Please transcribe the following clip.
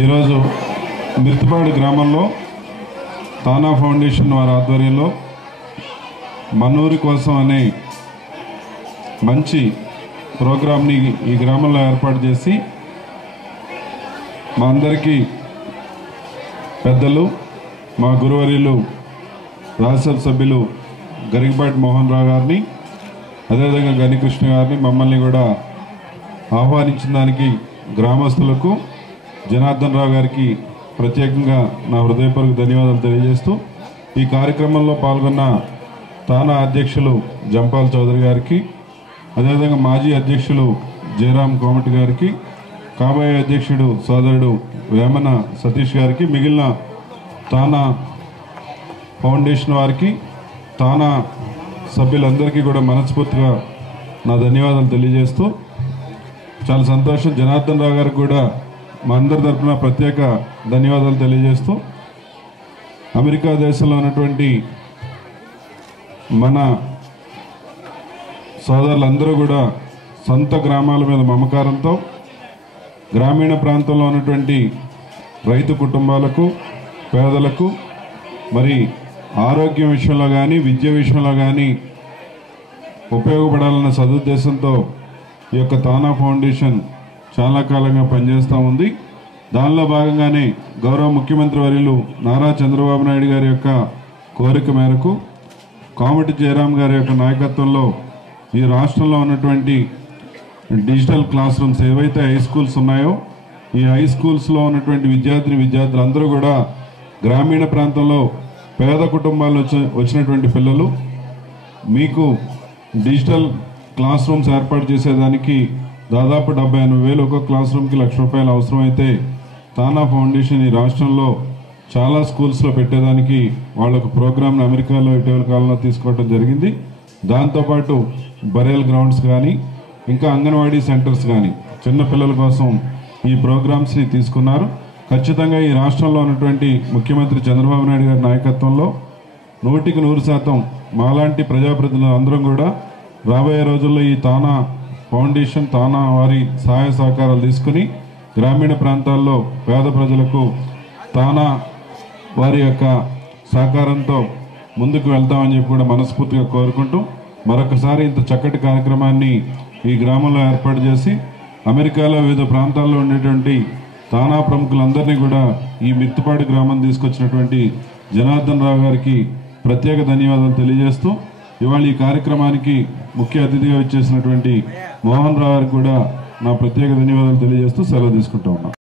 ఈరోజు మిర్తిపాడు గ్రామంలో తానా ఫౌండేషన్ వారి ఆధ్వర్యంలో మనూరి కోసం అనే మంచి ప్రోగ్రామ్ని ఈ గ్రామంలో ఏర్పాటు చేసి మా అందరికీ పెద్దలు మా గురువర్యులు రాజ్యసభ సభ్యులు గరికపాటి మోహన్ రావు గారిని అదేవిధంగా గనికృష్ణ గారిని మమ్మల్ని కూడా ఆహ్వానించిన దానికి గ్రామస్తులకు జనార్దన్ రావు గారికి ప్రత్యేకంగా నా హృదయపూర్వక ధన్యవాదాలు తెలియజేస్తూ ఈ కార్యక్రమంలో పాల్గొన్న తానా అధ్యక్షులు జంపాల్ చౌదరి గారికి అదేవిధంగా మాజీ అధ్యక్షులు జయరాం కోమటి గారికి కాబోయే అధ్యక్షుడు సోదరుడు వేమన సతీష్ గారికి మిగిలిన తానా ఫౌండేషన్ వారికి తానా సభ్యులందరికీ కూడా మనస్ఫూర్తిగా నా ధన్యవాదాలు తెలియజేస్తూ చాలా సంతోషం. జనార్దన్ రావు గారికి కూడా మా అందరి తరఫున ప్రత్యేక ధన్యవాదాలు తెలియజేస్తూ అమెరికా దేశంలో ఉన్నటువంటి మన సోదరులందరూ కూడా సొంత గ్రామాల మీద మమకారంతో గ్రామీణ ప్రాంతంలో ఉన్నటువంటి రైతు కుటుంబాలకు పేదలకు మరి ఆరోగ్యం విషయంలో కానీ విద్య విషయంలో కానీ ఉపయోగపడాలన్న సదుద్దేశంతో ఈ యొక్క తానా ఫౌండేషన్ చాలా కాలంగా పనిచేస్తూ ఉంది. దానిలో భాగంగానే గౌరవ ముఖ్యమంత్రి వర్యులు నారా చంద్రబాబు నాయుడు గారి యొక్క కోరిక మేరకు కోమటి జయరాం గారి యొక్క నాయకత్వంలో ఈ రాష్ట్రంలో ఉన్నటువంటి డిజిటల్ క్లాస్ రూమ్స్ ఏవైతే హై స్కూల్స్ ఉన్నాయో ఈ హై స్కూల్స్లో ఉన్నటువంటి విద్యార్థులందరూ కూడా గ్రామీణ ప్రాంతంలో పేద కుటుంబాల్లో వచ్చినటువంటి పిల్లలు మీకు డిజిటల్ క్లాస్ రూమ్స్ ఏర్పాటు చేసేదానికి దాదాపు 70,000 ఒక్కొక్క క్లాస్ రూమ్కి ₹1,00,000 అవసరమైతే తానా ఫౌండేషన్ ఈ రాష్ట్రంలో చాలా స్కూల్స్లో పెట్టేదానికి వాళ్ళకు ప్రోగ్రామ్ని అమెరికాలో ఇటీవల కాలంలో తీసుకోవడం జరిగింది. దాంతోపాటు బరేల్ గ్రౌండ్స్ కానీ ఇంకా అంగన్వాడీ సెంటర్స్ కానీ చిన్నపిల్లల కోసం ఈ ప్రోగ్రామ్స్ని తీసుకున్నారు. ఖచ్చితంగా ఈ రాష్ట్రంలో ఉన్నటువంటి ముఖ్యమంత్రి చంద్రబాబు నాయుడు గారి నాయకత్వంలో 100% మాలాంటి ప్రజాప్రతినిధులు అందరం కూడా రాబోయే రోజుల్లో ఈ తానా ఫౌండేషన్ తానా వారి సహాయ సహకారాలు తీసుకుని గ్రామీణ ప్రాంతాల్లో పేద ప్రజలకు తానా వారి యొక్క సహకారంతో ముందుకు వెళ్తామని చెప్పి కూడా మనస్ఫూర్తిగా కోరుకుంటూ మరొకసారి ఇంత చక్కటి కార్యక్రమాన్ని ఈ గ్రామంలో ఏర్పాటు చేసి అమెరికాలో వివిధ ప్రాంతాల్లో ఉండేటువంటి తానా ప్రముఖులందరినీ కూడా ఈ మిర్తిపాడు గ్రామం తీసుకొచ్చినటువంటి జనార్దన్ రావు గారికి ప్రత్యేక ధన్యవాదాలు తెలియజేస్తూ ఇవాళ ఈ కార్యక్రమానికి ముఖ్య అతిథిగా వచ్చేసినటువంటి మోహన్ రావు గారికి కూడా నా ప్రత్యేక ధన్యవాదాలు తెలియజేస్తూ సెలవు తీసుకుంటా ఉన్నాను.